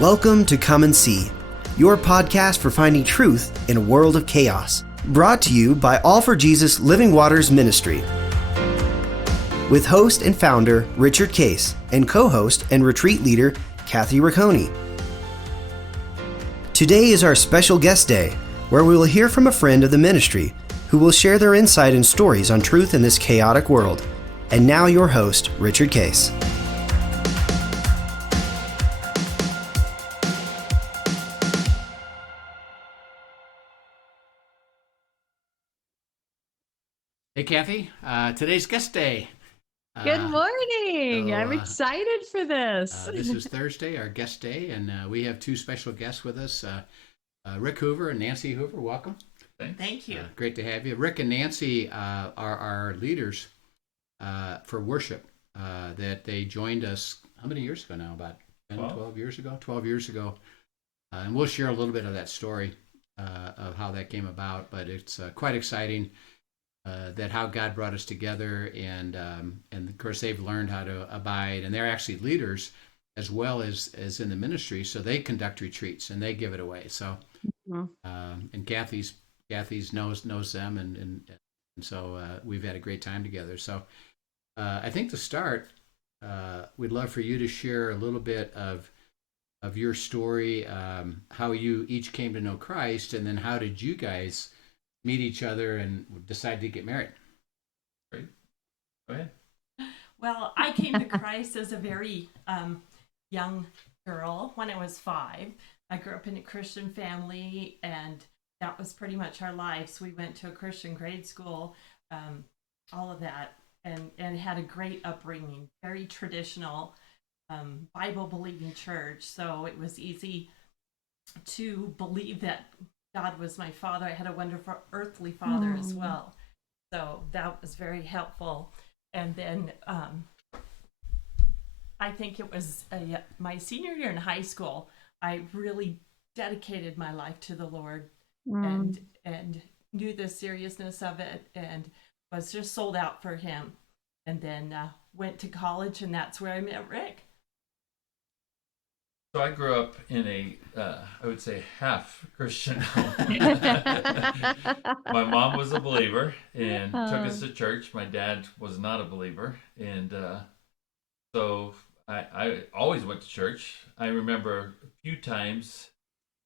Welcome to Come and See, your podcast for finding truth in a world of chaos. Brought to you by All for Jesus Living Waters Ministry. With host and founder Richard Case and co-host and retreat leader Kathy Ricconi. Today is our special guest day, where we will hear from a friend of the ministry who will share their insight and stories on truth in this chaotic world. And now your host, Richard Case. Hey, Kathy. Today's guest day. Good morning. I'm excited for this. This is Thursday, our guest day, and we have two special guests with us, Rick Hoover and Nancy Hoover. Welcome. Thank you. Great to have you. Rick and Nancy are our leaders for worship that they joined us, how many years ago now? About 10, 12 years ago? 12 years ago. And we'll share a little bit of that story of how that came about, but it's quite exciting. That how God brought us together, and of course they've learned how to abide, and they're actually leaders as well as in the ministry, so they conduct retreats and they give it away. So, and Kathy's knows them, and so we've had a great time together. So, I think to start, we'd love for you to share a little bit of your story, how you each came to know Christ, and then how did you guys meet each other and decide to get married? Great. Go ahead. Well, I came to Christ as a very young girl when I was 5. I grew up in a Christian family, and that was pretty much our lives. We went to a Christian grade school, all of that, and had a great upbringing, very traditional, Bible-believing church. So it was easy to believe that God was my father. I had a wonderful earthly father as well. So that was very helpful. And then I think it was my senior year in high school, I really dedicated my life to the Lord and knew the seriousness of it and was just sold out for him. And then went to college, and that's where I met Rick. So I grew up in a, I would say, half Christian home. My mom was a believer and took us to church. My dad was not a believer. And so I always went to church. I remember a few times,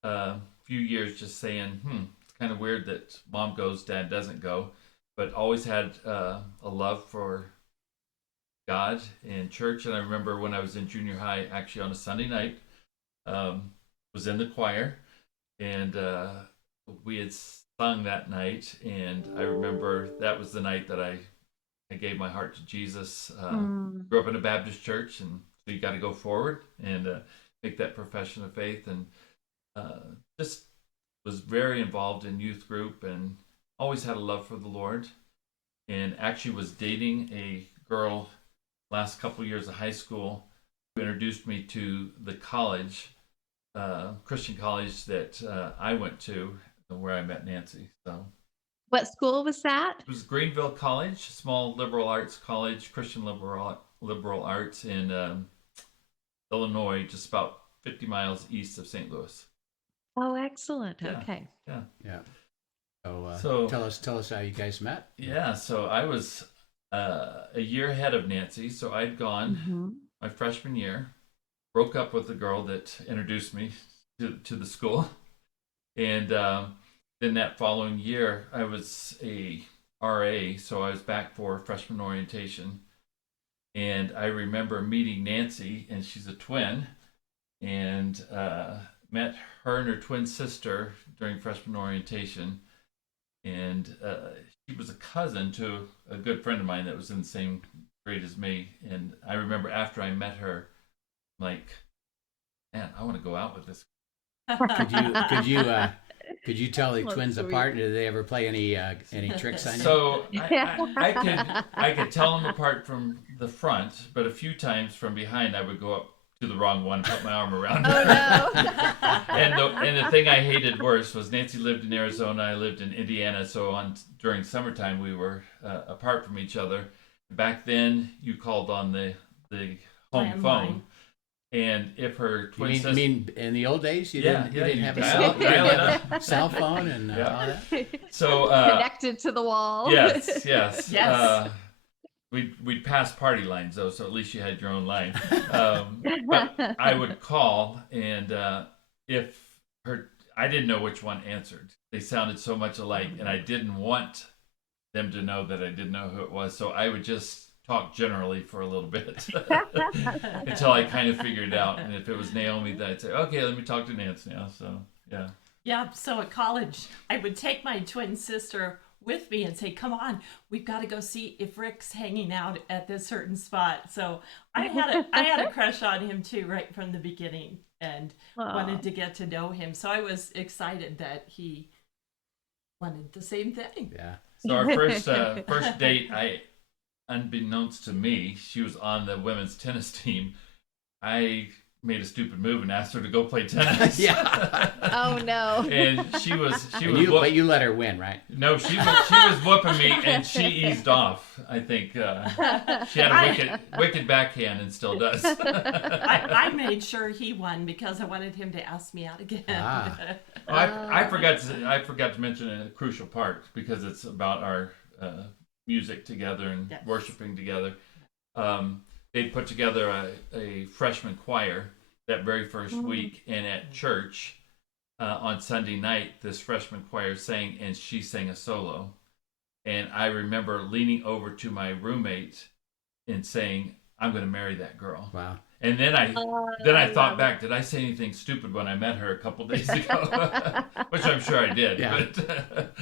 few years just saying, it's kind of weird that mom goes, dad doesn't go. But always had a love for God and church. And I remember when I was in junior high, actually on a Sunday night, was in the choir, and we had sung that night, and I remember that was the night that I gave my heart to Jesus. Grew up in a Baptist church, and so you got to go forward and make that profession of faith, and just was very involved in youth group and always had a love for the Lord, and actually was dating a girl last couple years of high school who introduced me to the college, Christian college that I went to, where I met Nancy. So, What school was that? it was Greenville College, a small liberal arts college, Christian liberal arts in Illinois, just about 50 miles east of St. Louis. Oh, excellent. Yeah. Okay. Yeah. So, tell us how you guys met. Yeah, so I was a year ahead of Nancy, so I'd gone my freshman year, broke up with the girl that introduced me to the school, and then that following year I was a RA, so I was back for freshman orientation, and I remember meeting Nancy, and she's a twin, and met her and her twin sister during freshman orientation, and she was a cousin to a good friend of mine that was in the same grade as me, and I remember after I met her, like, man, I want to go out with this. Could you tell the twins apart? Did they ever play any tricks on you? So I could tell them apart from the front, but a few times from behind I would go up to the wrong one, put my arm around her. Oh, no. and the thing I hated worse was Nancy lived in Arizona, I lived in Indiana, so during summertime we were apart from each other. Back then you called on the home phone. And if her twin sister... You mean in the old days? You Yeah, didn't have a cell phone and all that? So, connected to the wall. Yes. Yes. We'd pass party lines, though, so at least you had your own line. But I would call, and if I didn't know which one answered. They sounded so much alike, and I didn't want them to know that I didn't know who it was, so I would just talk generally for a little bit until I kind of figured it out. And if it was Naomi, then I'd say, okay, let me talk to Nancy now. So, yeah. Yeah, so at college, I would take my twin sister with me and say, come on, we've got to go see if Rick's hanging out at this certain spot. So I had a crush on him too right from the beginning, and wanted to get to know him. So I was excited that he wanted the same thing. Yeah. So our first date, unbeknownst to me, she was on the women's tennis team. I made a stupid move and asked her to go play tennis. Yeah. Oh no. And she was but you let her win, right? No, she was whooping me, and she eased off. I think she had a wicked backhand and still does. I made sure he won because I wanted him to ask me out again. I forgot to mention a crucial part, because it's about our music together and worshiping together. They put together a freshman choir that very first week, and at church on Sunday night, this freshman choir sang, and she sang a solo. And I remember leaning over to my roommate and saying, I'm going to marry that girl. Wow. And then I thought back, did I say anything stupid when I met her a couple days ago? Which I'm sure I did. Yeah. But,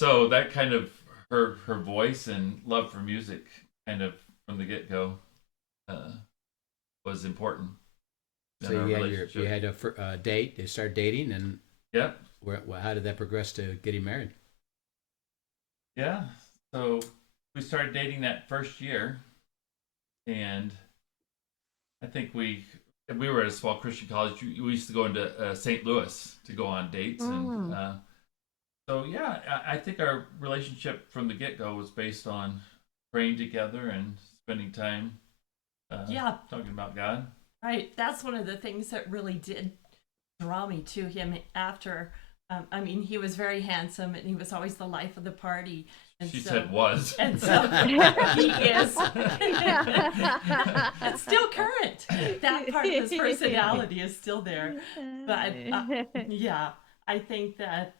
so that kind of, her voice and love for music kind of from the get-go was important. So you had a date. They started dating, and how did that progress to getting married? Yeah, so we started dating that first year, and I think we were at a small Christian college. We used to go into St. Louis to go on dates, and so yeah, I think our relationship from the get-go was based on praying together and spending time talking about God. Right. That's one of the things that really did draw me to him after. I mean, he was very handsome, and he was always the life of the party. And she said was. And so he is. It's still current. That part of his personality is still there. But yeah, I think that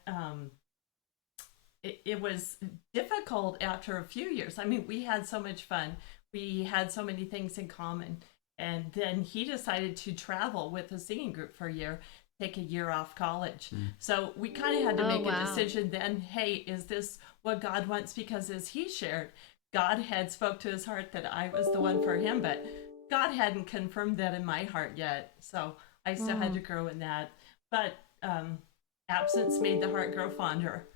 it was difficult after a few years. I mean, we had so much fun. We had so many things in common. And then he decided to travel with a singing group for a year, take a year off college. So we kind of had to make a decision then, hey, is this what God wants? Because as he shared, God had spoke to his heart that I was the one for him, but God hadn't confirmed that in my heart yet. So I still had to grow in that. But absence made the heart grow fonder.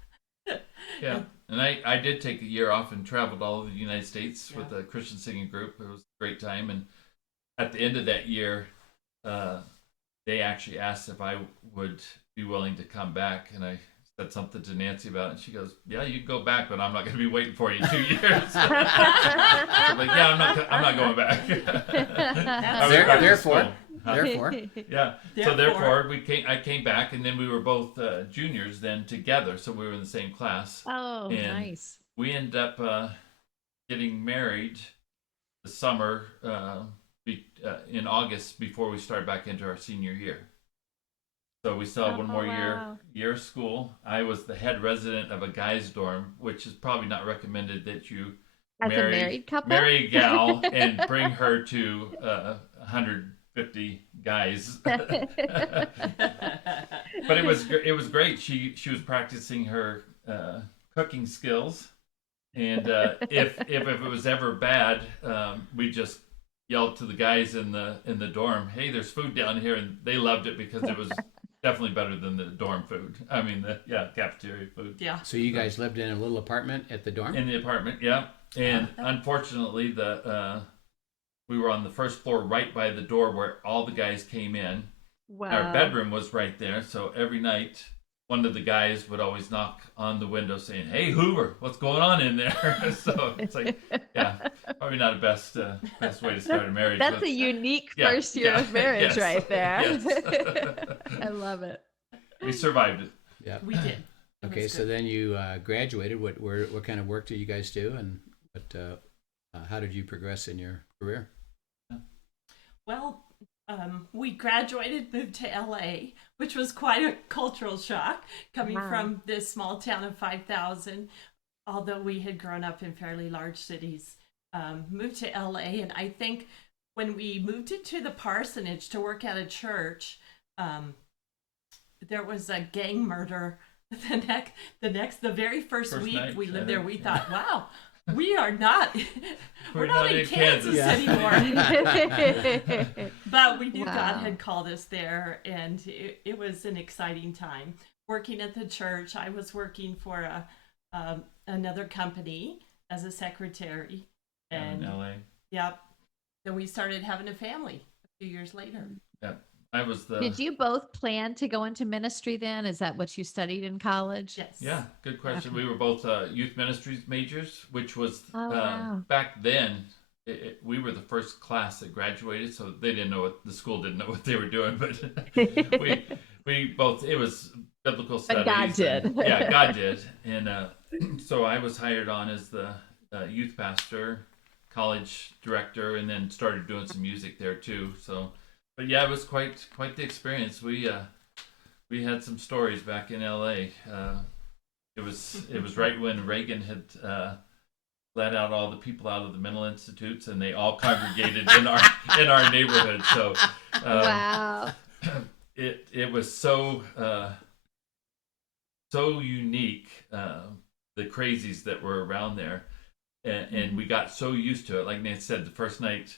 Yeah. And I did take a year off and traveled all over the United States with a Christian singing group. It was a great time. And at the end of that year, they actually asked if I would be willing to come back. And I said something to Nancy about it. And she goes, yeah, you can go back, but I'm not going to be waiting for you 2 years. So I'm like, yeah, I'm not going back. Therefore. Yeah. So therefore, I came back, and then we were both juniors then together. So we were in the same class. Oh, and nice. We ended up getting married the summer in August before we started back into our senior year. So we still had one more year of school. I was the head resident of a guy's dorm, which is probably not recommended that you marry a gal and bring her to 150 guys. But it was great. She was practicing her cooking skills, and if it was ever bad, we just yelled to the guys in the dorm, "Hey, there's food down here," and they loved it because it was definitely better than the dorm food. I mean, the cafeteria food. Yeah. So you guys lived in a little apartment at the dorm? In the apartment, yeah. And unfortunately, we were on the first floor, right by the door where all the guys came in. Wow. Our bedroom was right there, so every night one of the guys would always knock on the window saying, "Hey, Hoover, what's going on in there?" So it's like, yeah, probably not the best way to start a marriage. That's but, a unique yeah, first year of marriage yes, right there. yes. I love it. We survived it. Yeah. We did. Okay, so then you graduated. What kind of work did you guys do, and how did you progress in your career? Well, we graduated, moved to LA, which was quite a cultural shock coming from this small town of 5,000, although we had grown up in fairly large cities. Moved to LA, and I think when we moved into the parsonage to work at a church, there was a gang murder the very first week night, we lived there. We thought, wow, we are not we're not in Kansas Yeah. anymore. But we knew God had called us there, and it was an exciting time working at the church. I was working for another company as a secretary, and in LA. Yep. Then we started having a family a few years later. Yep. I was the. Did you both plan to go into ministry then? Is that what you studied in college? Yes. Yeah, good question. Okay. We were both youth ministries majors, which was wow. back then. We were the first class that graduated, so they didn't know the school didn't know what they were doing, but we both, it was biblical studies. But God did. Yeah, God did, and so I was hired on as the youth pastor, college director, and then started doing some music there too. So. But yeah, it was quite the experience. We had some stories back in LA. It was right when Reagan had let out all the people out of the mental institutes, and they all congregated in our neighborhood. So Wow. it was so unique, the crazies that were around there, and we got so used to it. Like Nancy said, the first night.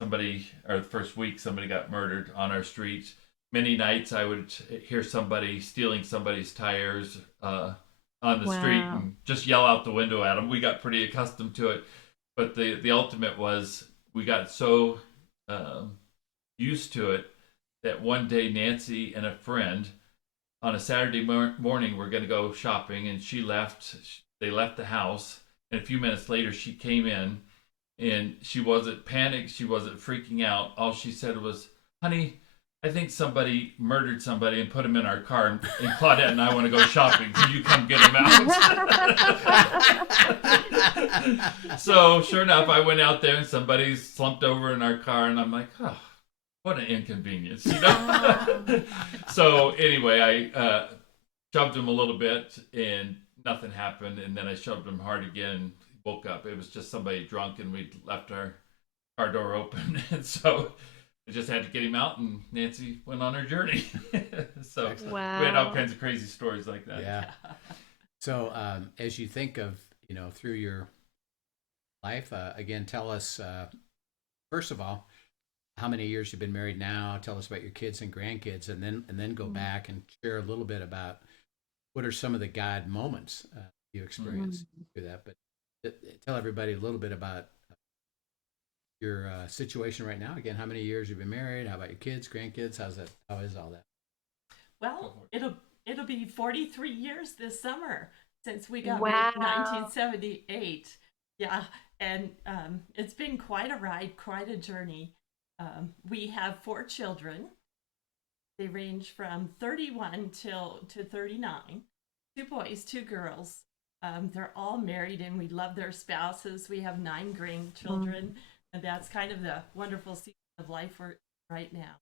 The first week, somebody got murdered on our street. Many nights I would hear somebody stealing somebody's tires on the street and just yell out the window at them. We got pretty accustomed to it. But the ultimate was we got so used to it that one day Nancy and a friend on a Saturday morning were going to go shopping, and they left the house, and a few minutes later she came in. And she wasn't panicked. She wasn't freaking out. All she said was, "Honey, I think somebody murdered somebody and put him in our car. And Claudette and I want to go shopping. Can you come get him out?" So sure enough, I went out there and somebody slumped over in our car. And I'm like, oh, what an inconvenience. You know? So anyway, I shoved him a little bit and nothing happened. And then I shoved him hard again. Woke up. It was just somebody drunk, and we left our car door open, and so I just had to get him out, and Nancy went on her journey. So we had all kinds of crazy stories like that. Yeah. So as you think of through your life, again, tell us first of all how many years you've been married now. Tell us about your kids and grandkids, and then go back and share a little bit about what are some of the God moments you experienced through that. But tell everybody a little bit about your situation right now. Again, how many years you've been married? How about your kids, grandkids? How is all that? Well, it'll be 43 years this summer since we got married in 1978. Yeah, and it's been quite a ride, quite a journey. We have 4 children. They range from 31 to 39. 2 boys, 2 girls. They're all married, and we love their spouses. We have 9 grandchildren, and that's kind of the wonderful season of life we're right now.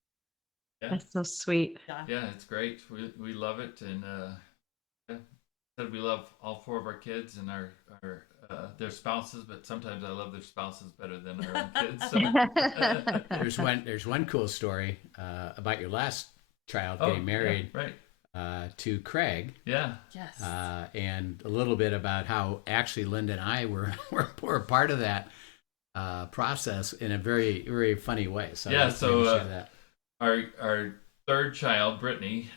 Yeah. That's so sweet. Yeah, it's great. We love it, and we love all 4 of our kids and our their spouses. But sometimes I love their spouses better than our own kids. So. There's one cool story about your last child getting married. Yeah, right. To Craig. Yeah. Yes. And a little bit about how actually Linda and I were a part of that process in a very, very funny way. So yeah. So that. Our third child, Brittany,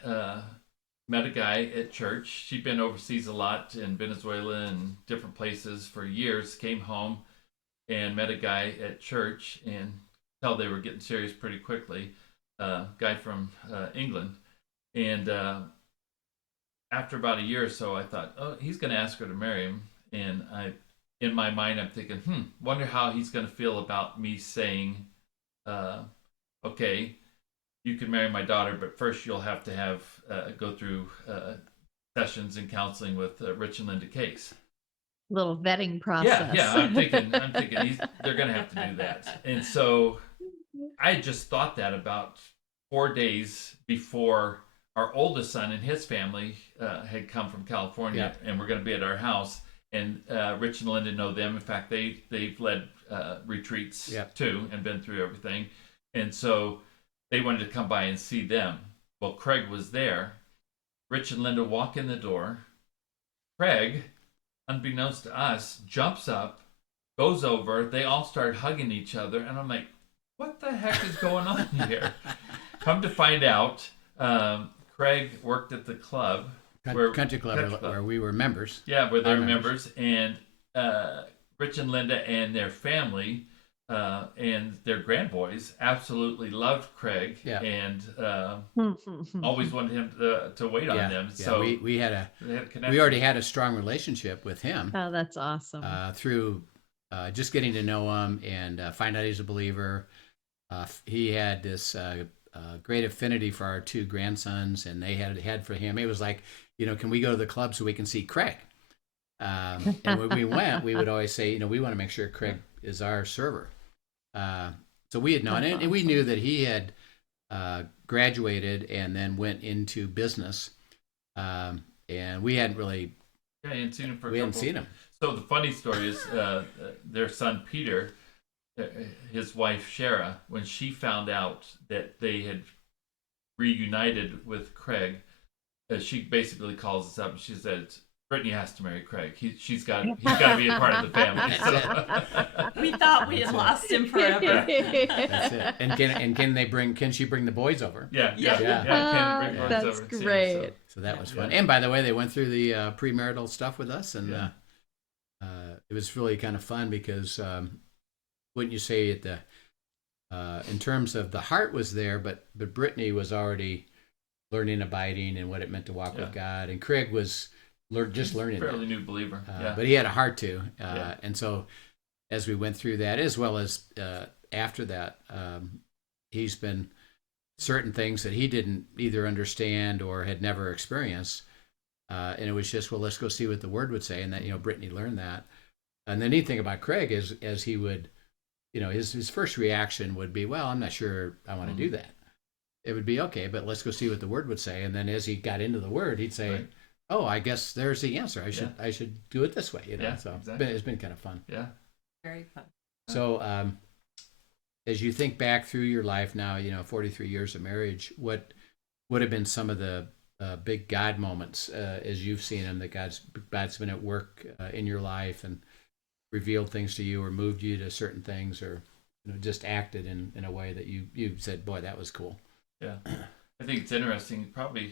met a guy at church. She'd been overseas a lot in Venezuela and different places for years. Came home and met a guy at church, and tell they were getting serious pretty quickly. Guy from England. And after about a year or so, I thought, oh, he's going to ask her to marry him. And in my mind, I'm thinking, wonder how he's going to feel about me saying, okay, you can marry my daughter, but first you'll have to go through sessions and counseling with Rich and Linda Case. Little vetting process. Yeah. I'm thinking they're going to have to do that. And so I just thought that about 4 days before our oldest son and his family had come from California and were going to be at our house. And Rich and Linda know them. In fact, they've led retreats too and been through everything. And so they wanted to come by and see them. Well, Craig was there. Rich and Linda walk in the door. Craig, unbeknownst to us, jumps up, goes over. They all start hugging each other. And I'm like, what the heck is going on here? Come to find out, Craig worked at the club. Country Club, where we were members. Yeah, where they were members. And Rich and Linda and their family and their grandboys absolutely loved Craig and always wanted him to wait on them. Yeah, so we already had a strong relationship with him. Oh, that's awesome. Through just getting to know him and find out he's a believer. He had this great affinity for our two grandsons, and they had for him. It was like, can we go to the club so we can see Craig? And when we went, we would always say, we want to make sure Craig is our server. So we had known it, and we knew that he had graduated and then went into business. And we hadn't really. Yeah, I hadn't seen him hadn't seen him. So the funny story is their son Peter, his wife Shara, when she found out that they had reunited with Craig, she basically calls us up and she said, Brittany has to marry Craig. He's got to be a part of the family. So. We thought we had lost him forever. That's it. And can she bring the boys over? Yeah. Can bring boys that's over great. So that was fun. And by the way, they went through the premarital stuff with us, and it was really kind of fun because wouldn't you say in terms of the heart was there, but Brittany was already learning abiding and what it meant to walk with God, and Craig was just learning. Fairly new believer, but he had a heart too, and so as we went through that, as well as after that, he's been certain things that he didn't either understand or had never experienced, and it was just, well, let's go see what the Word would say, and that Brittany learned that. And the neat thing about Craig is, as he would, his first reaction would be, well, I'm not sure I want to do that. It would be, okay, but let's go see what the Word would say. And then as he got into the Word, he'd say, right. Oh, I guess there's the answer. I should do it this way. So exactly. It's been kind of fun. Yeah, very fun. So as you think back through your life now, 43 years of marriage, what would have been some of the big God moments as you've seen them, that God's been at work in your life and revealed things to you or moved you to certain things, or just acted in a way that you said, boy, that was cool. Yeah, I think it's interesting. Probably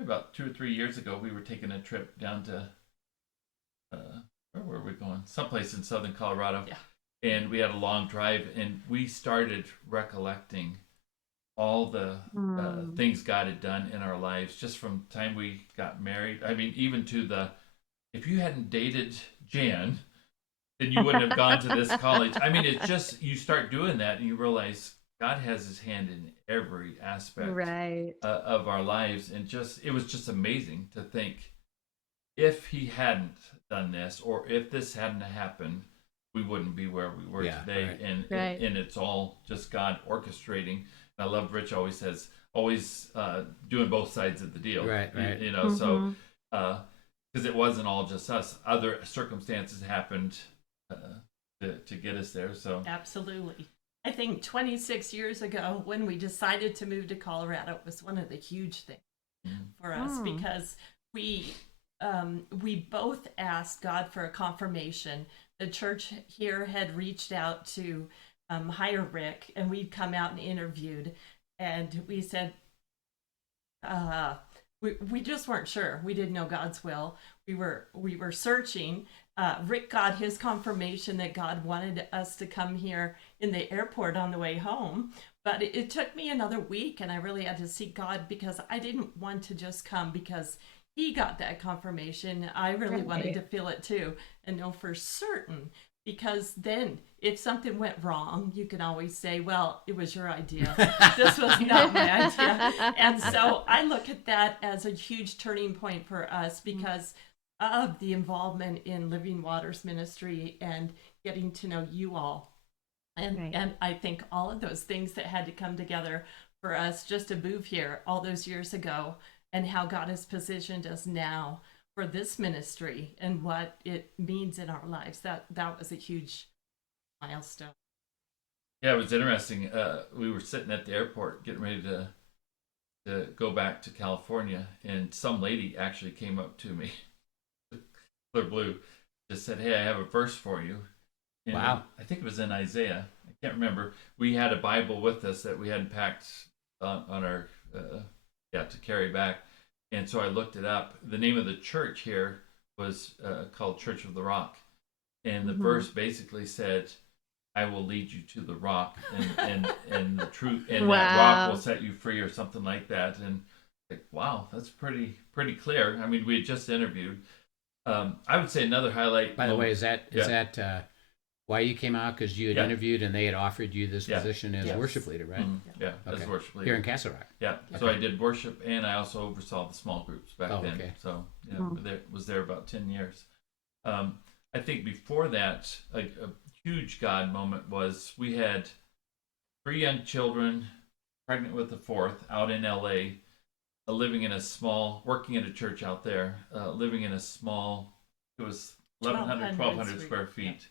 about 2 or 3 years ago, we were taking a trip down to where were we going? Someplace in southern Colorado. Yeah. And we had a long drive, and we started recollecting all the things God had done in our lives just from the time we got married. I mean, even to if you hadn't dated Jan, then you wouldn't have gone to this college. I mean, it's just, you start doing that and you realize God has his hand in every aspect of our lives. And it was just amazing to think, if he hadn't done this, or if this hadn't happened, we wouldn't be where we were today. Right. And it's all just God orchestrating. And I love Rich always says, doing both sides of the deal. Right. So because it wasn't all just us. Other circumstances happened to get us there. So absolutely. I think 26 years ago, when we decided to move to Colorado, it was one of the huge things for us, because we both asked God for a confirmation. The church here had reached out to hire Rick, and we'd come out and interviewed, and we said, we just weren't sure. We didn't know God's will. We were searching. Rick got his confirmation that God wanted us to come here in the airport on the way home. But it took me another week, and I really had to seek God, because I didn't want to just come because he got that confirmation. I really wanted to feel it too and know for certain, because then if something went wrong, you can always say, well, it was your idea. This was not my idea. And so I look at that as a huge turning point for us because of the involvement in Living Waters ministry and getting to know you all. And I think all of those things that had to come together for us just to move here all those years ago, and how God has positioned us now for this ministry and what it means in our lives. That was a huge milestone. Yeah, it was interesting. We were sitting at the airport getting ready to go back to California, and some lady actually came up to me, clear blue, just said, "Hey, I have a verse for you." And wow. I think it was in Isaiah. I can't remember. We had a Bible with us that we hadn't packed on our to carry back, and so I looked it up. The name of the church here was called Church of the Rock, and the verse basically said, "I will lead you to the rock, and the truth, and that rock will set you free," or something like that. And like, wow, that's pretty clear. I mean, we had just interviewed. I would say another highlight. By the way, is that why you came out? Because you had interviewed and they had offered you this position as worship leader, right? Mm-hmm. Yeah, as worship leader here in Castle Rock. Yeah. So I did worship, and I also oversaw the small groups back then. Okay. So was there about 10 years. I think before that, like a huge God moment was we had 3 young children, pregnant with the 4th, out in LA, working at a church out there, living in a small, it was 1,200 square feet.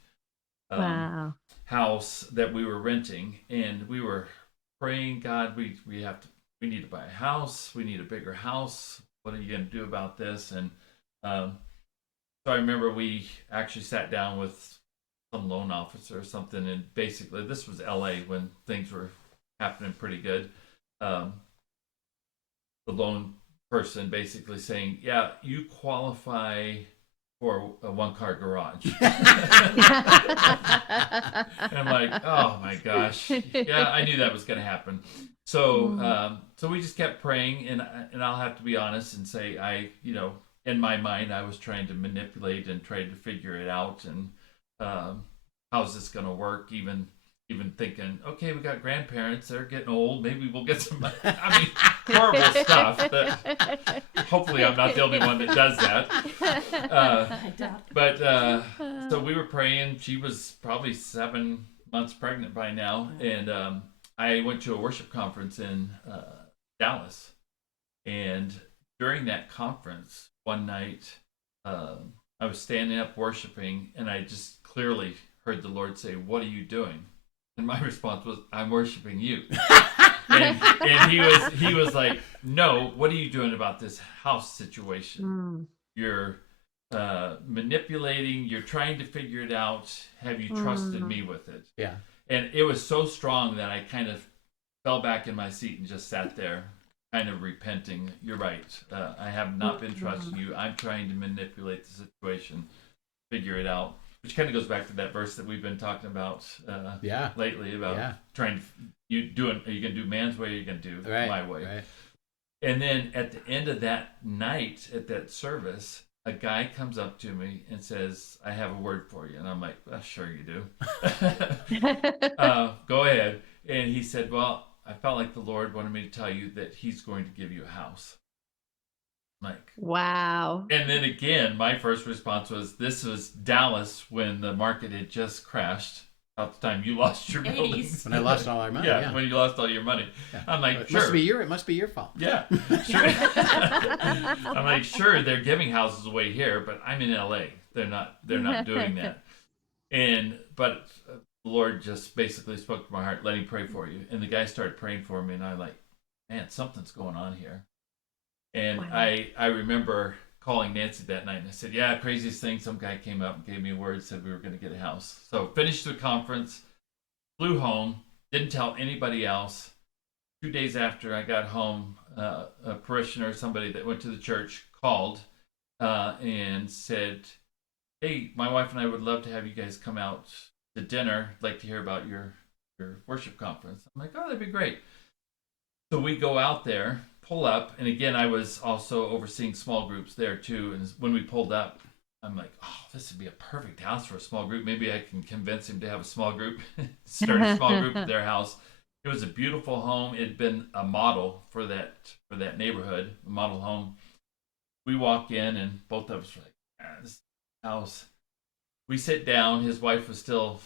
House that we were renting, and we were praying, God, we need to buy a house, we need a bigger house, what are you going to do about this? And so I remember we actually sat down with some loan officer or something, and basically this was LA when things were happening pretty good. The loan person basically saying, yeah, you qualify for a 1-car garage. And I'm like, oh my gosh. Yeah, I knew that was going to happen. So so we just kept praying, and I'll have to be honest and say in my mind I was trying to manipulate and trying to figure it out, and how's this going to work, even thinking, okay, we got grandparents, they're getting old, maybe we'll get some, I mean, horrible stuff. But hopefully I'm not the only one that does that. So we were praying. She was probably 7 months pregnant by now. And I went to a worship conference in Dallas. And during that conference, one night, I was standing up worshiping, and I just clearly heard the Lord say, "What are you doing?" And my response was, "I'm worshiping you." and he was like, "No, what are you doing about this house situation? You're manipulating. You're trying to figure it out. Have you trusted me with it?" Yeah. And it was so strong that I kind of fell back in my seat and just sat there, kind of repenting. You're right. I have not been trusting you. I'm trying to manipulate the situation, figure it out. Which kind of goes back to that verse that we've been talking about lately about trying to, are you going to do man's way, or are you going to do my way? Right. And then at the end of that night, at that service, a guy comes up to me and says, "I have a word for you." And I'm like, well, sure you do. Go ahead. And he said, "Well, I felt like the Lord wanted me to tell you that he's going to give you a house." Like, wow. And then again, my first response was, this was Dallas when the market had just crashed. About the time you lost your buildings. When I lost all our money. Yeah, when you lost all your money. Yeah. I'm like, it sure. It must be your fault. Yeah, sure. I'm like, sure, they're giving houses away here, but I'm in LA. They're not doing that. But the Lord just basically spoke to my heart, "Let me pray for you." And the guy started praying for me, and I'm like, man, something's going on here. And wow. I remember calling Nancy that night, and I said, yeah, craziest thing, some guy came up and gave me a word, said we were going to get a house. So finished the conference, flew home, didn't tell anybody else. 2 days after I got home, a parishioner, somebody that went to the church, called and said, "Hey, my wife and I would love to have you guys come out to dinner. I'd like to hear about your worship conference." I'm like, "Oh, that'd be great." So we go out there, pull up, and again, I was also overseeing small groups there too. And when we pulled up, I'm like, oh, this would be a perfect house for a small group. Maybe I can convince him to have a small group, start a small group at their house. It was a beautiful home. It had been a model for that neighborhood, a model home. We walk in, and both of us were like, this house. We sit down. His wife was still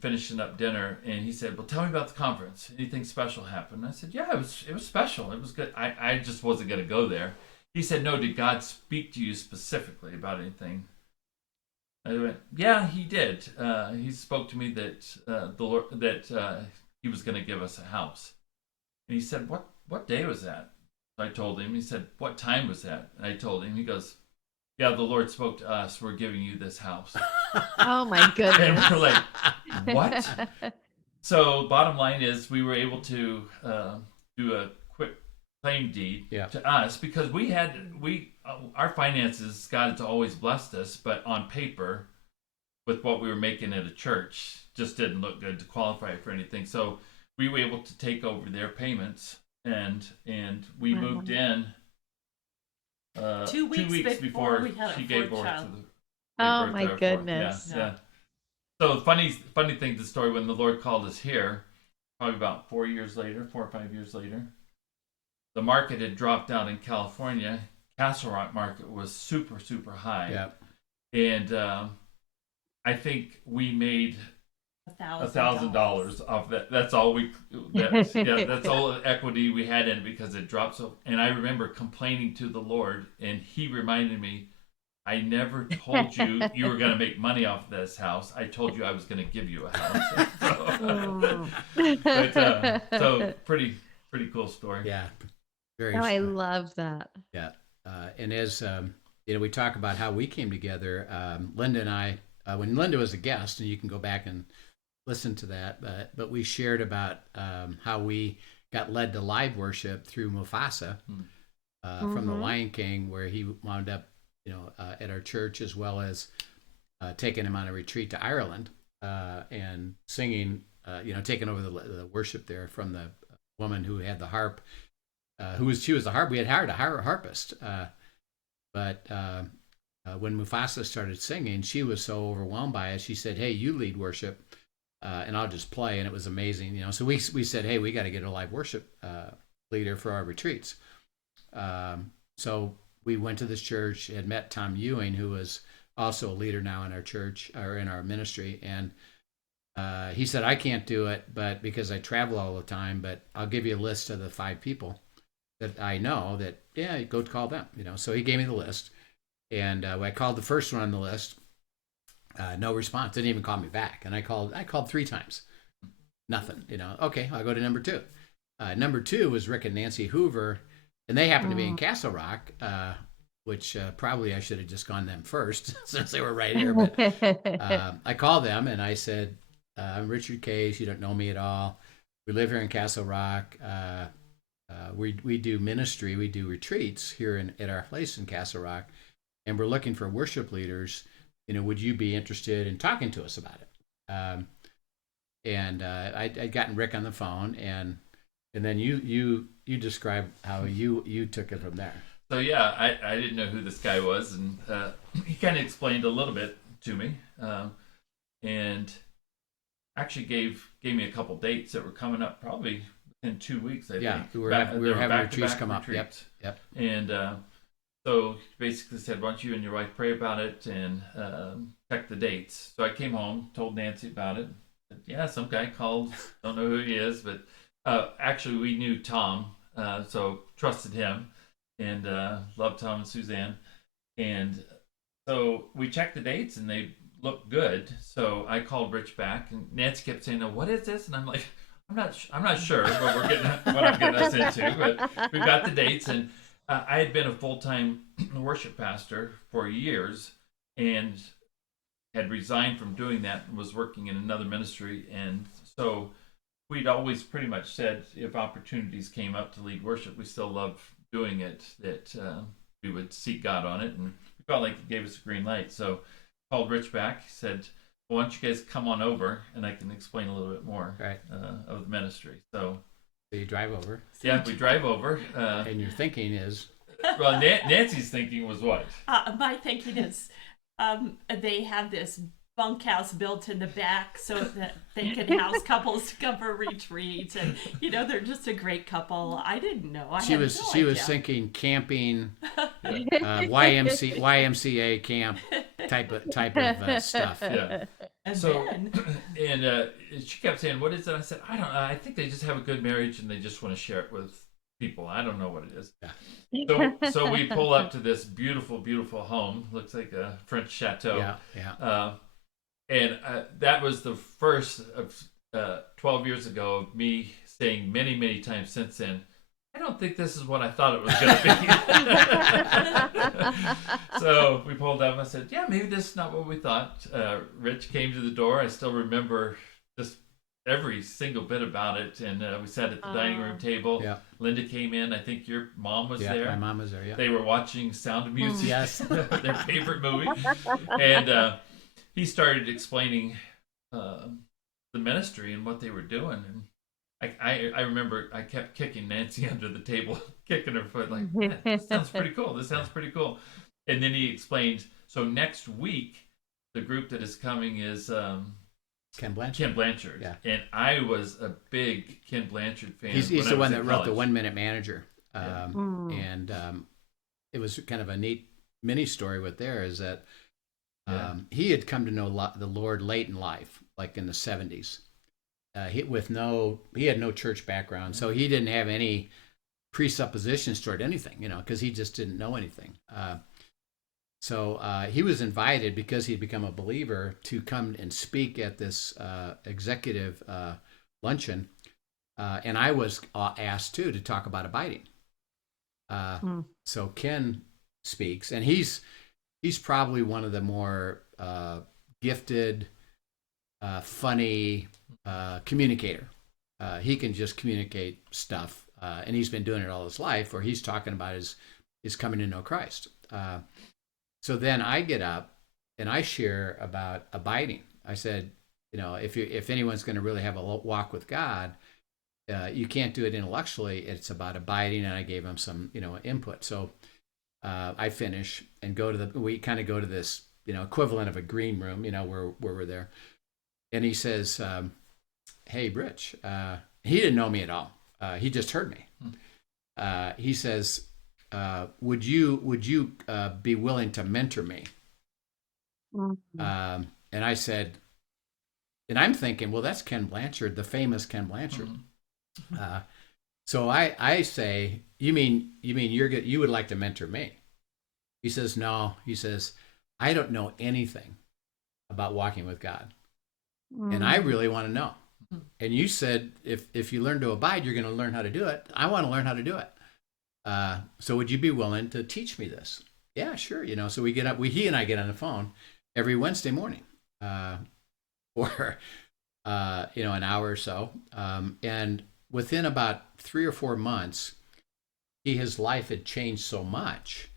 finishing up dinner, and he said, well, tell me about the conference. Anything special happened? I said, yeah, it was special. It was good. I just wasn't going to go there. He said, no, did God speak to you specifically about anything? I went, yeah, he did. He spoke to me that the Lord, that he was going to give us a house. And he said, what day was that? I told him. He said, what time was that? And I told him. He goes, yeah, the Lord spoke to us. We're giving you this house. Oh my goodness. And we're like, what? So bottom line is we were able to do a quick claim deed to us because our finances, God has always blessed us, but on paper with what we were making at a church just didn't look good to qualify for anything. So we were able to take over their payments and we moved in 2 weeks before she gave birth to the Oh my goodness. Yeah. So funny thing, the story, when the Lord called us here, probably about 4 or 5 years later, the market had dropped out in California. Castle Rock market was super, super high. Yeah. And I think we made $1,000 off that. That's all that's all equity we had in it because it dropped so. And I remember complaining to the Lord, and He reminded me, I never told you you were going to make money off of this house. I told you I was going to give you a house. So pretty cool story. Yeah, very. I love that. Yeah, and as we talk about how we came together. Linda and I, when Linda was a guest, and you can go back and listen to that, but we shared about how we got led to live worship through Mufasa from the Lion King, where he wound up at our church, as well as taking him on a retreat to Ireland and singing, taking over the worship there from the woman who had the harp, she was the harp. We had hired a harpist, but when Mufasa started singing, she was so overwhelmed by it. She said, "Hey, you lead worship, and I'll just play." And it was amazing, So we said, "Hey, we got to get a live worship leader for our retreats." So we went to this church, had met Tom Ewing, who was also a leader now in our church or in our ministry. And he said, I can't do it, but because I travel all the time, but I'll give you a list of the 5 people that I know that, go call them, So he gave me the list. And when I called the first one on the list, no response, didn't even call me back. And I called 3 times, nothing, Okay, I'll go to number 2. Number 2 was Rick and Nancy Hoover. And they happened to be in Castle Rock, which probably I should have just gone them first since they were right here. But I called them and I said, I'm Richard Case. You don't know me at all. We live here in Castle Rock. We do ministry. We do retreats here at our place in Castle Rock. And we're looking for worship leaders. Would you be interested in talking to us about it? And I'd gotten Rick on the phone, and then you describe how you took it from there. So I didn't know who this guy was, and he kind of explained a little bit to me, and actually gave me a couple dates that were coming up probably in 2 weeks. I think. We were having retreats come up. Yep. And so he basically said, "Why don't you and your wife pray about it and check the dates?" So I came home, told Nancy about it. Said, yeah, some guy called. Don't know who he is, but actually we knew Tom, so trusted him, and loved Tom and Suzanne. And so we checked the dates, and they looked good. So I called Rich back, and Nancy kept saying, "No, what is this?" And I'm like, I'm not sure what I'm getting us into, but we got the dates. And I had been a full-time worship pastor for years, and had resigned from doing that and was working in another ministry. And so we'd always pretty much said if opportunities came up to lead worship, we still loved doing it, that we would seek God on it. And we felt like He gave us a green light. So called Rich back, said, "Why don't you guys come on over and I can explain a little bit more of the ministry." So So you drive over. Yeah, we drive over. And your thinking is? Well, Nancy's thinking was what? My thinking is they have this bunkhouse built in the back so that they can house couples to come for retreat, and they're just a great couple. I didn't know. She was thinking camping, YMCA camp type of stuff. Yeah. And so then, she kept saying, "What is it?" I said, "I don't know. I think they just have a good marriage and they just want to share it with people. I don't know what it is." Yeah. So we pull up to this beautiful, beautiful home. Looks like a French chateau. Yeah. And that was the first of 12 years ago of me saying many, many times since then, I don't think this is what I thought it was going to be. So we pulled up. I said, yeah, maybe this is not what we thought. Rich came to the door. I still remember just every single bit about it. And we sat at the dining room table. Yeah. Linda came in. I think your mom was there. My mom was there, yeah. They were watching Sound of Music, Yes. their favorite movie. And he started explaining the ministry and what they were doing. And I remember I kept kicking Nancy under the table, kicking her foot like, this sounds pretty cool. This sounds pretty cool. And then he explained, so next week, the group that is coming is Ken Blanchard. Ken Blanchard. Yeah. And I was a big Ken Blanchard fan. He's the one that wrote the 1 Minute Manager. And it was kind of a neat mini story with there is that he had come to know the Lord late in life, like in the 70s. He had no church background, so he didn't have any presuppositions toward anything, because he just didn't know anything. So he was invited because he'd become a believer to come and speak at this executive luncheon, and I was asked too to talk about abiding. So Ken speaks, and he's probably one of the more gifted, funny communicator. He can just communicate stuff, and he's been doing it all his life, where he's talking about his coming to know Christ. So then I get up and I share about abiding. I said, if anyone's going to really have a walk with God, you can't do it intellectually. It's about abiding, and I gave him some, input. So I finish and we kind of go to this, equivalent of a green room, where we're there. And he says, hey, Rich, he didn't know me at all. He just heard me. He says, would you be willing to mentor me? And I said, and I'm thinking, well, that's Ken Blanchard, the famous Ken Blanchard. So I say, you mean you would like to mentor me? He says, no. He says, I don't know anything about walking with God, and I really want to know. And you said, if you learn to abide, you're going to learn how to do it. I want to learn how to do it. So would you be willing to teach me this? Yeah, sure. So we get up, he and I get on the phone every Wednesday morning, for, an hour or so. And within about 3 or 4 months, his life had changed so much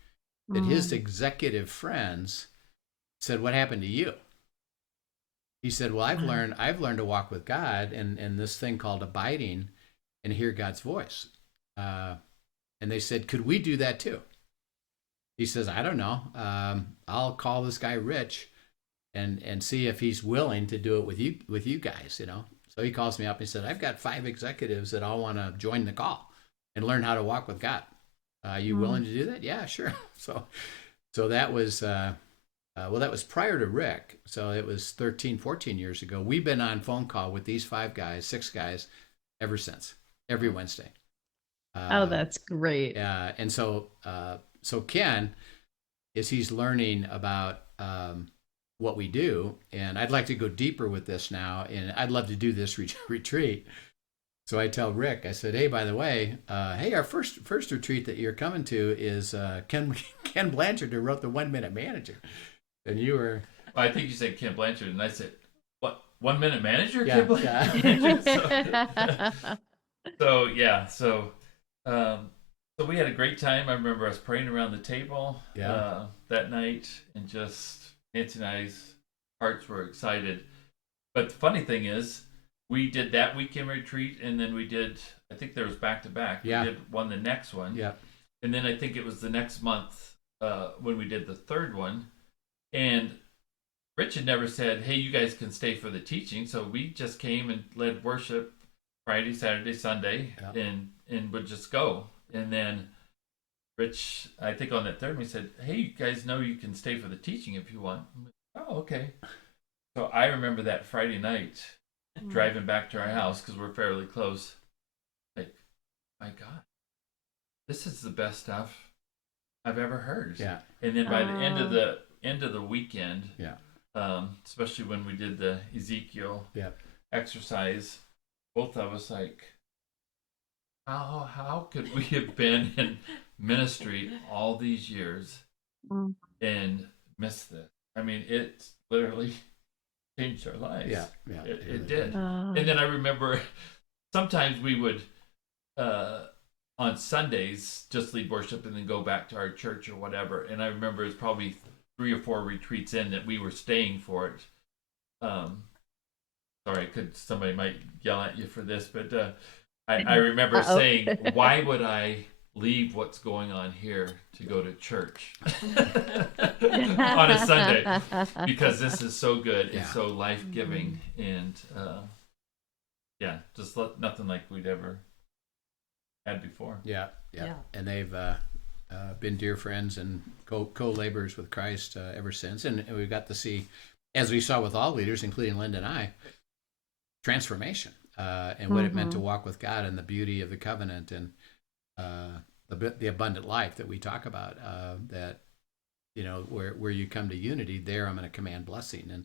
that his executive friends said, what happened to you? He said, well, I've learned to walk with God and this thing called abiding and hear God's voice. And they said, could we do that too? He says, I don't know. I'll call this guy Rich and see if he's willing to do it with you guys, So he calls me up and he said, I've got 5 executives that all want to join the call and learn how to walk with God. You willing to do that? Yeah, sure. So that was, that was prior to Rick. So it was 13, 14 years ago. We've been on phone call with these 6 guys ever since, every Wednesday. That's great. Yeah. And so Ken, he's learning about what we do, and I'd like to go deeper with this now, and I'd love to do this retreat. So I tell Rick, I said, hey, by the way, our first retreat that you're coming to is Ken Blanchard, who wrote the 1 Minute Manager. And you were... Well, I think you said Ken Blanchard, and I said, what, 1 Minute Manager? Yeah, Ken Blanchard? So we had a great time. I remember us praying around the table that night, and just Nancy and I's hearts were excited. But the funny thing is, we did that weekend retreat, and then we did I think there was back to back. Yeah. We did one the next one. Yeah. And then I think it was the next month when we did the third one. And Rich had never said, hey, you guys can stay for the teaching. So we just came and led worship Friday, Saturday, Sunday, and would just go. And then Rich, I think on that third one, he said, hey, you guys know you can stay for the teaching if you want. I'm like, oh, okay. So I remember that Friday night driving back to our house because we're fairly close. Like, my God, this is the best stuff I've ever heard. Yeah. And then by the end of the weekend, especially when we did the Ezekiel exercise, both of us like, how could we have been in ministry all these years and missed this? I mean, it literally changed our lives. Yeah, It did. And then I remember sometimes we would on Sundays just lead worship and then go back to our church or whatever. And I remember it was probably 3 or 4 retreats in that we were staying for it. Sorry, somebody might yell at you for this, but I remember saying, why would I leave what's going on here to go to church on a Sunday? Because this is so good and so life-giving, and just nothing like we'd ever had before. Yeah. And they've been dear friends and co-laborers with Christ ever since. And we've got to see, as we saw with all leaders, including Linda and I, transformation and what it meant to walk with God and the beauty of the covenant and the abundant life that we talk about, that, where you come to unity, there I'm going to command blessing,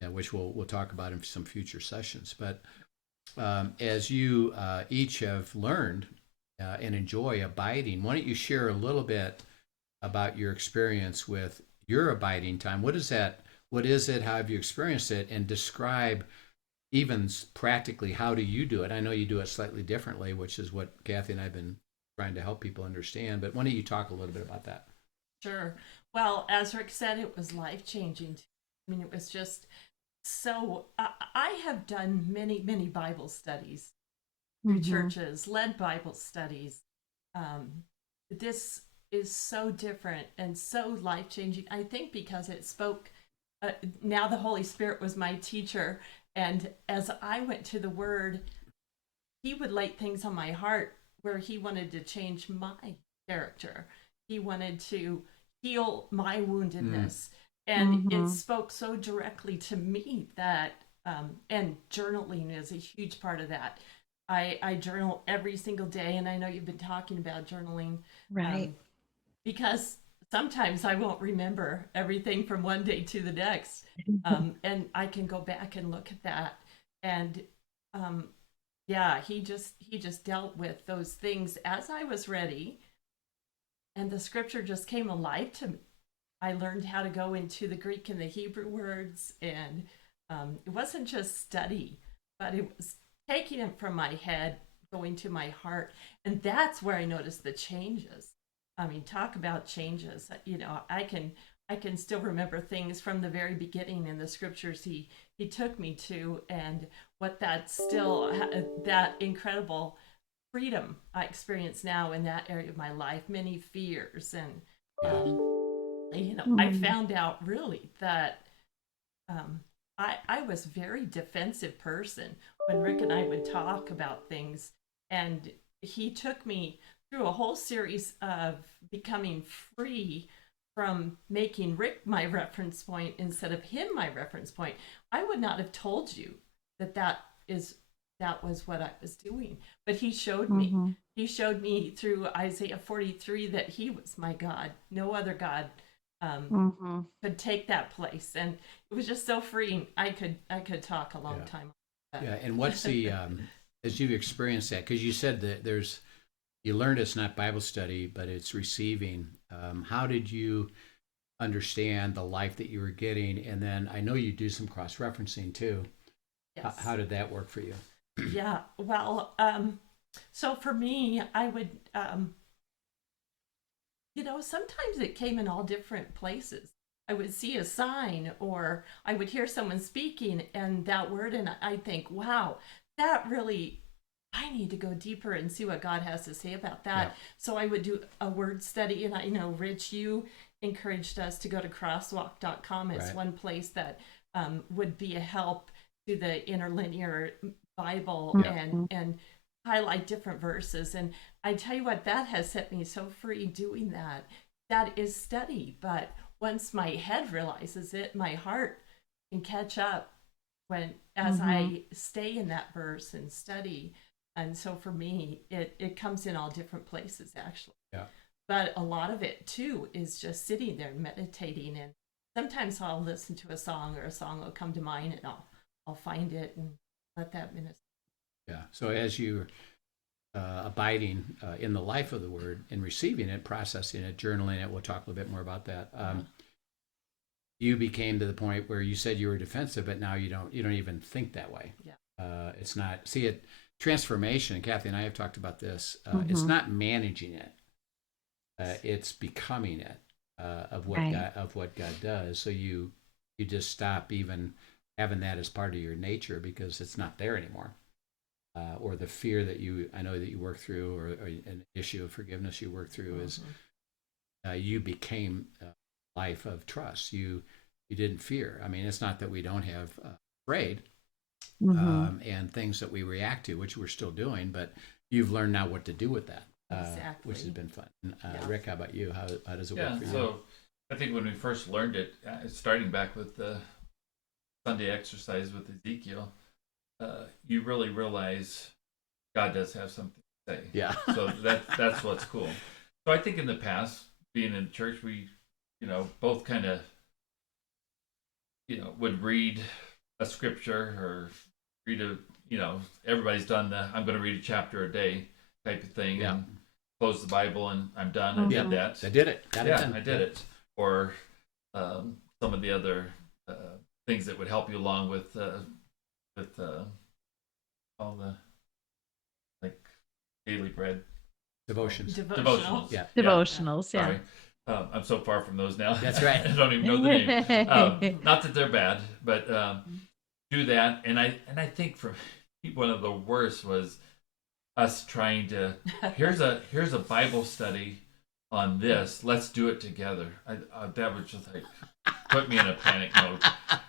and which we'll talk about in some future sessions. But as you each have learned and enjoy abiding, why don't you share a little bit about your experience with your abiding time? What is that? What is it? How have you experienced it? And describe even practically, how do you do it? I know you do it slightly differently, which is what Kathy and I have been trying to help people understand. But why don't you talk a little bit about that? Sure. Well, as Rick said, it was life-changing. I mean, it was just so... I have done many, many Bible studies through churches, led Bible studies. This is so different and so life-changing. I think because it spoke... now the Holy Spirit was my teacher, and as I went to the Word, He would lay things on my heart where He wanted to change my character. He wanted to heal my woundedness. And it spoke so directly to me that, and journaling is a huge part of that. I journal every single day, and I know you've been talking about journaling. Right. Because sometimes I won't remember everything from one day to the next. And I can go back and look at that. And he just dealt with those things as I was ready. And the scripture just came alive to me. I learned how to go into the Greek and the Hebrew words. And it wasn't just study, but it was taking it from my head, going to my heart. And that's where I noticed the changes. I mean, talk about changes. I can still remember things from the very beginning in the scriptures he took me to, and what that incredible freedom I experience now in that area of my life, many fears. And, I found out really that I was a very defensive person when Rick and I would talk about things, and he took me through a whole series of becoming free from making Rick my reference point instead of him my reference point. I would not have told you that was what I was doing, but he showed me. He showed me through Isaiah 43 that He was my God. No other God could take that place, and it was just so freeing. I could talk a long time about that. Yeah, and what's the as you've experienced that, because you said that you learned it's not Bible study, but it's receiving. How did you understand the life that you were getting? And then I know you do some cross-referencing too. Yes. How did that work for you? Yeah, well, so for me, I would, sometimes it came in all different places. I would see a sign, or I would hear someone speaking and that word, and I think, wow, that really I need to go deeper and see what God has to say about that. Yeah. So I would do a word study. And I know, Rich, you encouraged us to go to crosswalk.com. It's Right. one place that would be a help to the interlinear Bible Yeah. and highlight different verses. And I tell you what, that has set me so free doing that. That is study. But once my head realizes it, my heart can catch up as I stay in that verse and study. And so for me, it comes in all different places, actually. Yeah. But a lot of it, too, is just sitting there meditating. And sometimes I'll listen to a song, or a song will come to mind, and I'll find it and let that minister. Yeah. So as you're abiding in the life of the Word and receiving it, processing it, journaling it, we'll talk a little bit more about that. You became to the point where you said you were defensive, but now you don't even think that way. Yeah. It's not, see it, transformation, and Kathy and I have talked about this, it's not managing it. It's becoming it of what God does. So you just stop even having that as part of your nature because it's not there anymore. Or the fear that I know that you work through, or an issue of forgiveness you work through is you became a life of trust. You didn't fear. I mean, it's not that we don't have afraid and things that we react to, which we're still doing, but you've learned now what to do with that, Exactly. which has been fun. Rick, how about you? How does it work for you? So I think when we first learned it, starting back with the Sunday exercise with Ezekiel, you really realize God does have something to say. Yeah. So that's what's cool. So I think in the past, being in church, we, both kind of, would read a scripture or read everybody's done I'm going to read a chapter a day type of thing and close the Bible and I'm done. I did that. I did it. Got it done. I did it. Or some of the other things that would help you along with all the daily bread Devotions. Devotionals. Yeah. Devotionals, yeah. Sorry. I'm so far from those now. That's right. I don't even know the name. Not that they're bad, but do that. And I think for me, one of the worst was us trying to here's a Bible study on this. Let's do it together. That was just like put me in a panic mode.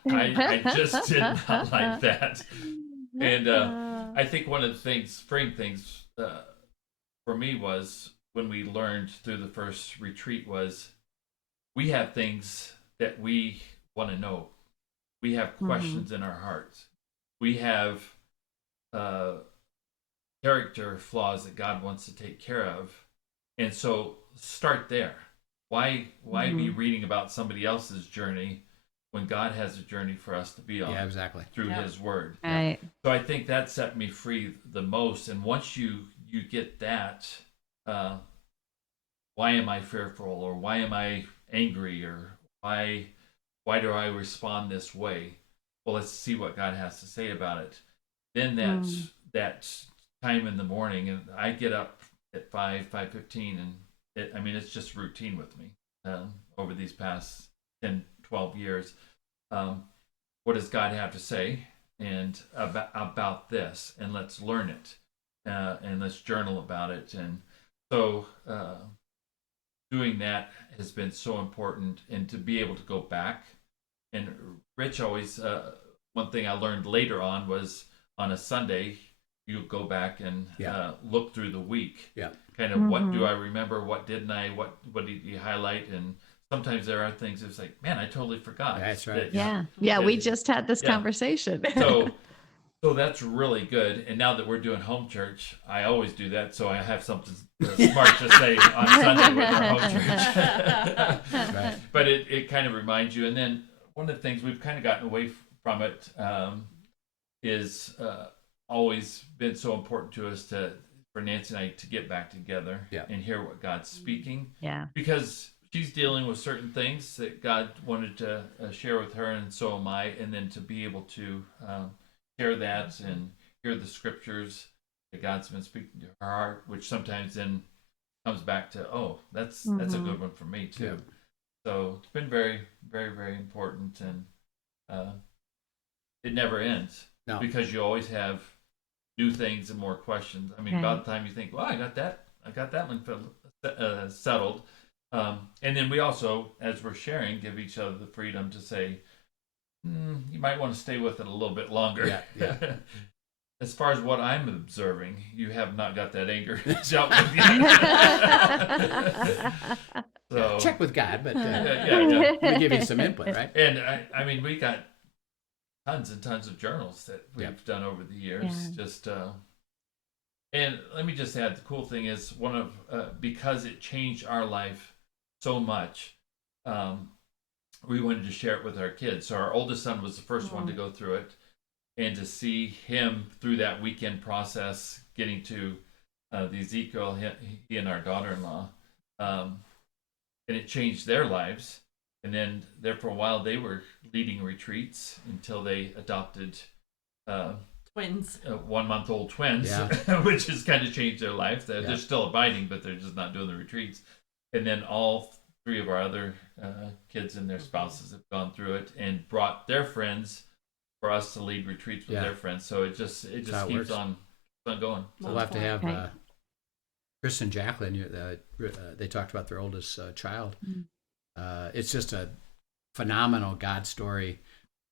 I just did not like that. And I think one of the spring things for me was when we learned through the first retreat was we have things that we want to know. We have questions in our hearts. We have character flaws that God wants to take care of. And so start there. Why be reading about somebody else's journey when God has a journey for us to be on? Yeah, exactly. Through His Word. Right. So I think that set me free the most. And once you get that, why am I fearful, or why am I angry, or why do I respond this way? Well, let's see what God has to say about it. Then that time in the morning, and I get up at 5:15, and it's just routine with me over these past 10, 12 years. What does God have to say and about this? And let's learn it, and let's journal about it. And so doing that has been so important, and to be able to go back. And Rich always, one thing I learned later on was on a Sunday, you go back and look through the week. Yeah. Kind of what do I remember? What didn't I? What did you highlight? And sometimes there are things that's like, man, I totally forgot. That's right. We just had this conversation. So that's really good. And now that we're doing home church, I always do that. So I have something smart to say on Sunday with our home church. Right. But it kind of reminds you. And then one of the things we've kind of gotten away from it is always been so important to us for Nancy and I to get back together and hear what God's speaking. Yeah. Because she's dealing with certain things that God wanted to share with her, and so am I. And then to be able to share that and hear the scriptures that God's been speaking to her heart, which sometimes then comes back to, that's a good one for me too. Yeah. So it's been very, very, very important, and it never ends. No. Because you always have new things and more questions. I mean, by the time you think, well, I got that one settled. And then we also, as we're sharing, give each other the freedom to say, you might want to stay with it a little bit longer. Yeah. As far as what I'm observing, you have not got that anger dealt with yet. So, check with God, but yeah. we give you some input, right? And I mean, we got tons and tons of journals that we've done over the years. Just and let me just add, the cool thing is because it changed our life so much. We wanted to share it with our kids. So our oldest son was the first one to go through it, and to see him through that weekend process, getting to the Ezekiel, he and our daughter-in-law, and it changed their lives. And then there for a while, they were leading retreats until they adopted twins, 1-month-old twins, which has kind of changed their life. They're still abiding, but they're just not doing the retreats. And then all 3 of our other kids and their spouses have gone through it and brought their friends for us to lead retreats with their friends. So it just keeps on going. So we'll have to have Chris and Jacqueline. They talked about their oldest child. It's just a phenomenal God story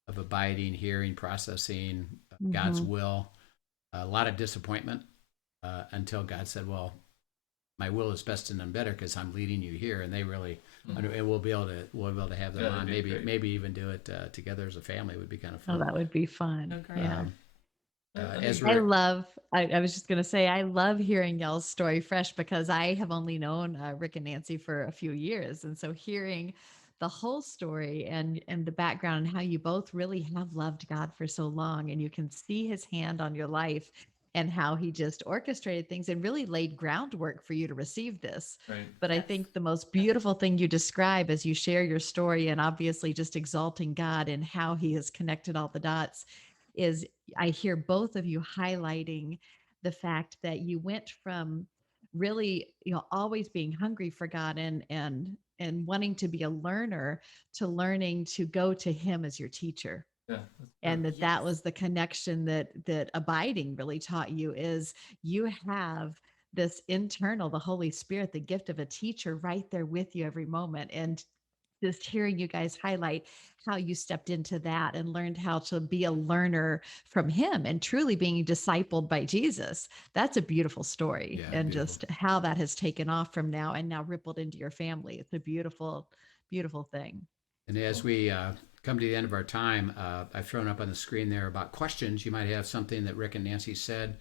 of abiding, hearing, processing God's will. A lot of disappointment until God said, well, my will is best and none better because I'm leading you here. And they really, and we'll be able to have them on. Maybe even do it together as a family would be kind of fun. Oh, that would be fun. Okay. Yeah. I was just going to say, I love hearing y'all's story fresh because I have only known Rick and Nancy for a few years. And so hearing the whole story and the background and how you both really have loved God for so long, and you can see his hand on your life and how he just orchestrated things and really laid groundwork for you to receive this. Right. But I think the most beautiful thing you describe as you share your story, and obviously just exalting God and how he has connected all the dots, is I hear both of you highlighting the fact that you went from really, always being hungry for God and wanting to be a learner to learning to go to him as your teacher. Yeah. And that was the connection that abiding really taught you, is you have this internal, the Holy Spirit, the gift of a teacher right there with you every moment. And just hearing you guys highlight how you stepped into that and learned how to be a learner from him and truly being discipled by Jesus. That's a beautiful story. Yeah, and beautiful. Just how that has taken off from now and now rippled into your family. It's a beautiful, beautiful thing. And as we come to the end of our time, I've thrown up on the screen there about questions. You might have something that Rick and Nancy said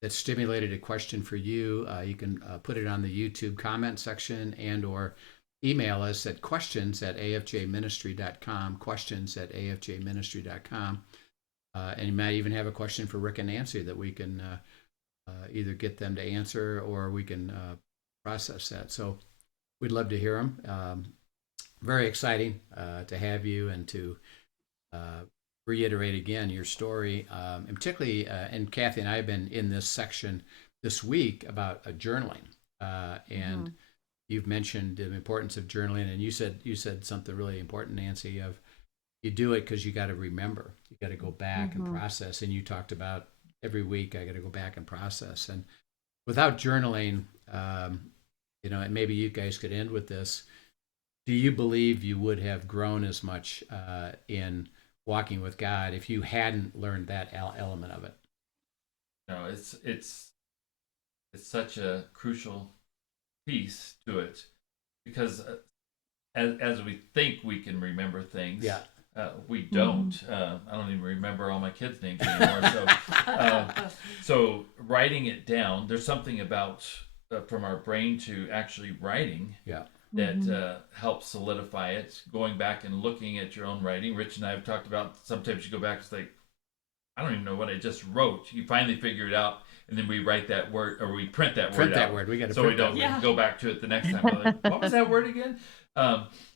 that stimulated a question for you. You can put it on the YouTube comment section and or email us at questions@afjministry.com, questions@afjministry.com. And you might even have a question for Rick and Nancy that we can either get them to answer or we can process that. So we'd love to hear them. Very exciting to have you and to reiterate again your story. And particularly, and Kathy and I have been in this section this week about journaling. And you've mentioned the importance of journaling, and you said something really important, Nancy, of you do it because you got to remember. You got to go back and process. And you talked about every week I got to go back and process. And without journaling, and maybe you guys could end with this. Do you believe you would have grown as much in walking with God if you hadn't learned that element of it? No, it's such a crucial piece to it, because as we think we can remember things, we don't. I don't even remember all my kids' names anymore. So writing it down, there's something about from our brain to actually writing that helps solidify it. Going back and looking at your own writing. Rich and I have talked about sometimes you go back, it's like, I don't even know what I just wrote. You finally figure it out, and then we write that word, or we print that word out. We got to so we don't go back to it the next time. We're like, what was that word again?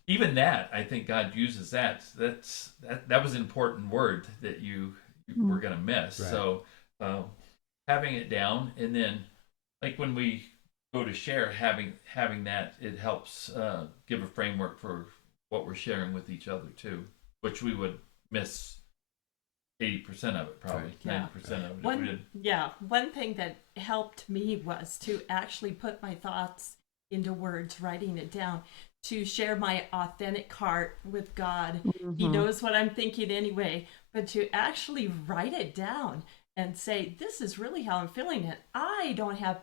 Even that, I think God uses that. That was an important word that you were going to miss. Right. So having it down, and then like when we go to share, having that, it helps give a framework for what we're sharing with each other too, which we would miss 80% of it, probably. Yeah. 90% of it. One thing that helped me was to actually put my thoughts into words, writing it down, to share my authentic heart with God. He knows what I'm thinking anyway, but to actually write it down and say, this is really how I'm feeling it. I don't have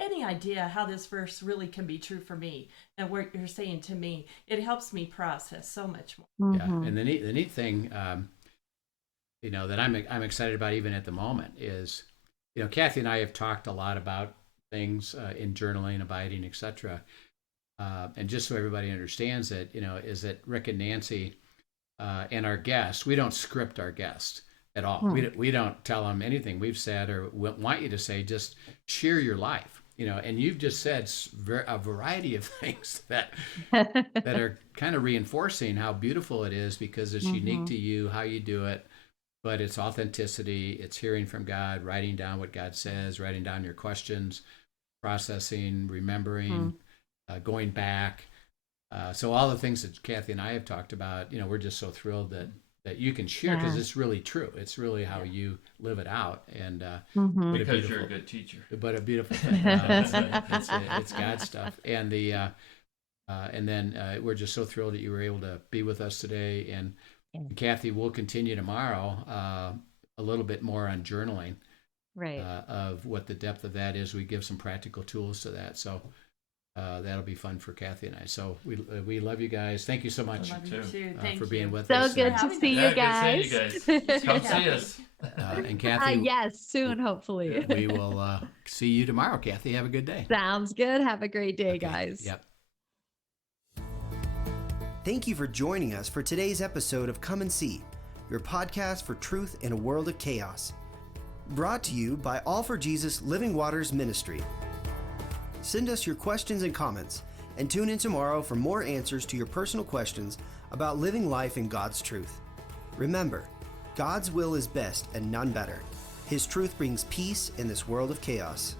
any idea how this verse really can be true for me and what you're saying to me. It helps me process so much more. Yeah, and the neat thing, that I'm excited about even at the moment is, Kathy and I have talked a lot about things in journaling, abiding, etc. And just so everybody understands it, is that Rick and Nancy and our guests, we don't script our guests at all. We don't tell them anything we've said or want you to say. Just share your life, and you've just said a variety of things that are kind of reinforcing how beautiful it is, because it's unique to you, how you do it, but it's authenticity, it's hearing from God, writing down what God says, writing down your questions, processing, remembering, going back. So all the things that Kathy and I have talked about, we're just so thrilled that you can share, because it's really true. It's really how you live it out. And because you're a good teacher. But a beautiful thing. It's God's stuff. And and then we're just so thrilled that you were able to be with us today. And Kathy, we'll continue tomorrow a little bit more on journaling, right? Of what the depth of that is. We give some practical tools to that. So that'll be fun for Kathy and I. So we love you guys. Thank you so much for being with so us. So good to see you guys. Good seeing you guys. Come see us. And Kathy, yes, soon, hopefully. We will see you tomorrow, Kathy. Have a good day. Sounds good. Have a great day, guys. Yep. Thank you for joining us for today's episode of Come and See, your podcast for truth in a world of chaos. Brought to you by All for Jesus Living Waters Ministry. Send us your questions and comments, and tune in tomorrow for more answers to your personal questions about living life in God's truth. Remember, God's will is best and none better. His truth brings peace in this world of chaos.